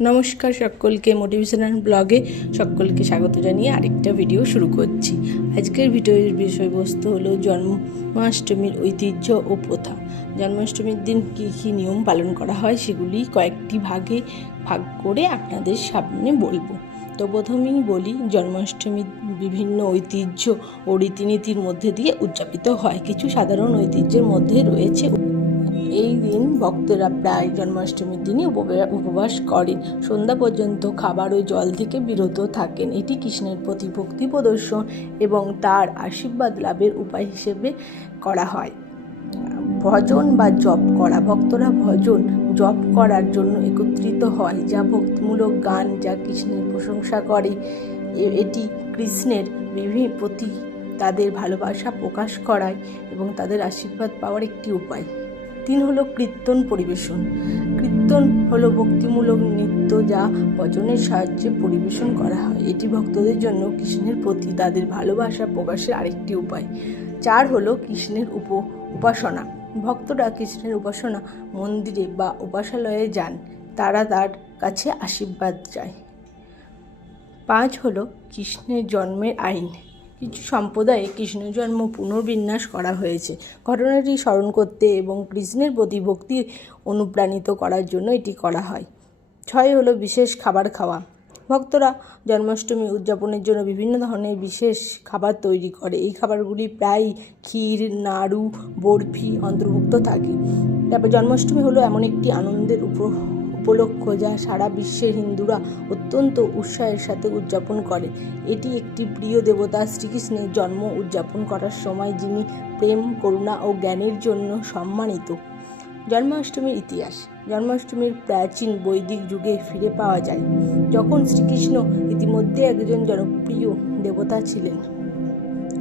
নমস্কার সকলকে, মোটিভেশনাল ব্লগে সকলকে স্বাগত জানিয়ে আরেকটা ভিডিও শুরু করছি। আজকের ভিডিওর বিষয়বস্তু হলো জন্মাষ্টমীর ঐতিহ্য ও প্রথা। জন্মাষ্টমীর দিন কী কী নিয়ম পালন করা হয় সেগুলি কয়েকটি ভাগে ভাগ করে আপনাদের সামনে বলবো। তো প্রথমেই বলি, জন্মাষ্টমীর বিভিন্ন ঐতিহ্য ও রীতিনীতির মধ্যে দিয়ে উদযাপিত হয়। কিছু সাধারণ ঐতিহ্যের মধ্যে রয়েছে এই দিন ভক্তরা প্রায় জন্মাষ্টমীর দিনই উপবাস করেন, সন্ধ্যা পর্যন্ত খাবার ও জল থেকে বিরত থাকেন। এটি কৃষ্ণের প্রতি ভক্তি প্রদর্শন এবং তার আশীর্বাদ লাভের উপায় হিসেবে করা হয়। ভজন বা জপ করা, ভক্তরা ভজন জপ করার জন্য একত্রিত হয়, যা ভক্তিমূলক গান যা কৃষ্ণের প্রশংসা করে। এটি কৃষ্ণের প্রতি তাদের ভালোবাসা প্রকাশ করায় এবং তাদের আশীর্বাদ পাওয়ার একটি উপায়। 3 হলো কীর্তন পরিবেশন। কীর্তন হলো ভক্তিমূলক নৃত্য যা ভজনের সাহায্যে পরিবেশন করা হয়। এটি ভক্তদের জন্য কৃষ্ণের প্রতি তাদের ভালোবাসা প্রকাশের আরেকটি উপায়। 4 হলো কৃষ্ণের উপাসনা। ভক্তরা কৃষ্ণের উপাসনা মন্দিরে বা উপাসালয়ে যান, তারা তার কাছে আশীর্বাদ চায়। 5 হলো কৃষ্ণের জন্মের আইন। কিছু সম্প্রদায়ে কৃষ্ণ জন্ম পুনর্বিন্যাস করা হয়েছে ঘটনাটি স্মরণ করতে এবং কৃষ্ণের প্রতি ভক্তি অনুপ্রাণিত করার জন্য এটি করা হয়। 6 হলো বিশেষ খাবার খাওয়া। ভক্তরা জন্মাষ্টমী উদযাপনের জন্য বিভিন্ন ধরনের বিশেষ খাবার তৈরি করে। এই খাবারগুলি প্রায়ই ক্ষীর, নাড়ু, বরফি অন্তর্ভুক্ত থাকে। তারপর জন্মাষ্টমী হলো এমন একটি আনন্দের উপলক্ষ যা সারা বিশ্বের হিন্দুরা অত্যন্ত উৎসাহের সাথে উদযাপন করে। এটি একটি প্রিয় দেবতা শ্রীকৃষ্ণের জন্ম উদযাপন করার সময়, যিনি প্রেম, করুণা ও জ্ঞানের জন্য সম্মানিত। জন্মাষ্টমীর ইতিহাস। জন্মাষ্টমীর প্রাচীন বৈদিক যুগে ফিরে পাওয়া যায়, যখন শ্রীকৃষ্ণ ইতিমধ্যে একজন জনপ্রিয় দেবতা ছিলেন।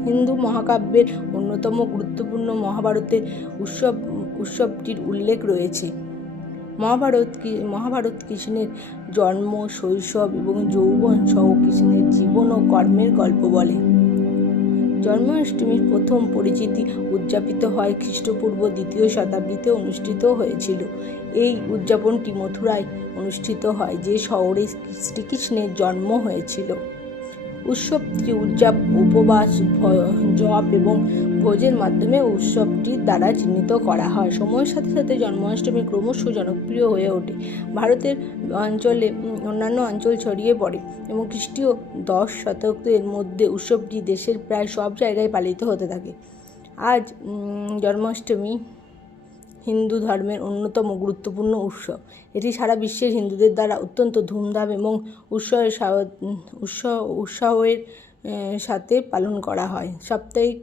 হিন্দু মহাকাব্যের অন্যতম গুরুত্বপূর্ণ মহাভারতের উৎসবটির উল্লেখ রয়েছে। মহাভারত কৃষ্ণের জন্ম, শৈশব এবং যৌবন সহ কৃষ্ণের জীবন ও কর্মের গল্প বলে। জন্মাষ্টমীর প্রথম পরিচিতি উদযাপিত হয় খ্রিস্টপূর্ব 2য় শতাব্দীতে অনুষ্ঠিত হয়েছিল। এই উদযাপনটি মথুরায় অনুষ্ঠিত হয়, যে শহরে শ্রীকৃষ্ণের জন্ম হয়েছিল। উৎসবটি উপবাস, জপ এবং ভোজের মাধ্যমে উৎসবটির দ্বারা চিহ্নিত করা হয়। সময়ের সাথে সাথে জন্মাষ্টমী ক্রমশ জনপ্রিয় হয়ে ওঠে, ভারতের অন্যান্য অঞ্চল ছড়িয়ে পড়ে এবং খ্রিস্টীয় 10 শতকের মধ্যে উৎসবটি দেশের প্রায় সব জায়গায় পালিত হতে থাকে। আজ জন্মাষ্টমী হিন্দু ধর্মের অন্যতম গুরুত্বপূর্ণ উৎসব। এটি সারা বিশ্বের হিন্দুদের দ্বারা অত্যন্ত ধুমধাম এবং উৎসাহের সাথে পালন করা হয়। সাপ্তাহিক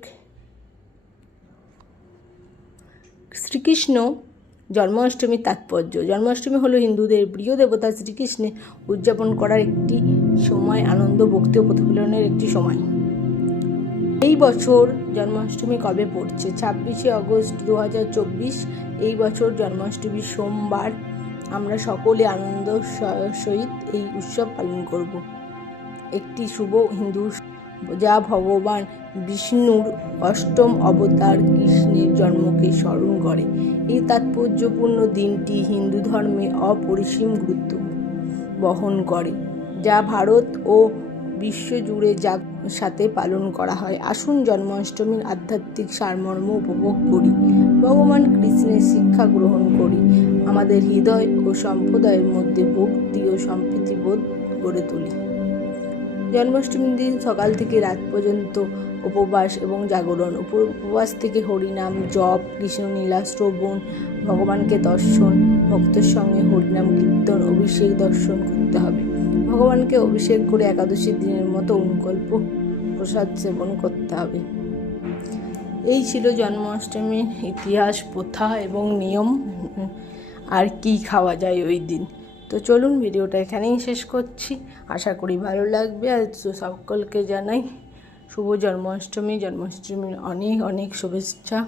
শ্রীকৃষ্ণ জন্মাষ্টমীর তাৎপর্য। জন্মাষ্টমী হলো হিন্দুদের প্রিয় দেবতা শ্রীকৃষ্ণের উদযাপন করার একটি সময়, আনন্দ, ভক্তি ও প্রতিফলনের একটি সময়। এই বছর জন্মাষ্টমী কবে পড়ছে? 26শে আগস্ট 2024। এই বছর জন্মাষ্টমী সোমবার। আমরা সকলে আনন্দ সহিত এই উৎসব পালন করব। একটি শুভ হিন্দু যা ভগবান বিষ্ণুর 8ম অবতার কৃষ্ণের জন্মকে স্মরণ করে। এই তাৎপর্যপূর্ণ দিনটি হিন্দু ধর্মে অপরিসীম গুরুত্ব বহন করে, যা ভারত ও বিশ্বজুড়ে সাথে পালন করা হয়। আসুন জন্মাষ্টমীর আধ্যাত্মিক সারমর্ম উপভোগ করি, ভগবান কৃষ্ণের শিক্ষা গ্রহণ করি, আমাদের হৃদয় ও সম্প্রদায়ের মধ্যে ভক্তি ও সম্প্রীতি বোধ গড়ে তুলি। জন্মাষ্টমীর দিন সকাল থেকে রাত পর্যন্ত উপবাস এবং জাগরণ। উপবাস থেকে হরিনাম জপ, কৃষ্ণলীলা শ্রবণ, ভগবানকে দর্শন, ভক্তের সঙ্গে হরিনাম কীর্তন, অভিষেক দর্শন করতে হবে। ভগবানকে অভিষেক করে একাদশীর দিনের মতো অনুকল্প প্রসাদ সেবন করতে হবে। এই ছিল জন্মাষ্টমীর ইতিহাস, প্রথা এবং নিয়ম, আর কি খাওয়া যায় ওই দিন। তো চলুন, ভিডিওটা এখানেই শেষ করছি। আশা করি ভালো লাগবে। আর সকলকে জানাই শুভ জন্মাষ্টমীর অনেক অনেক শুভেচ্ছা।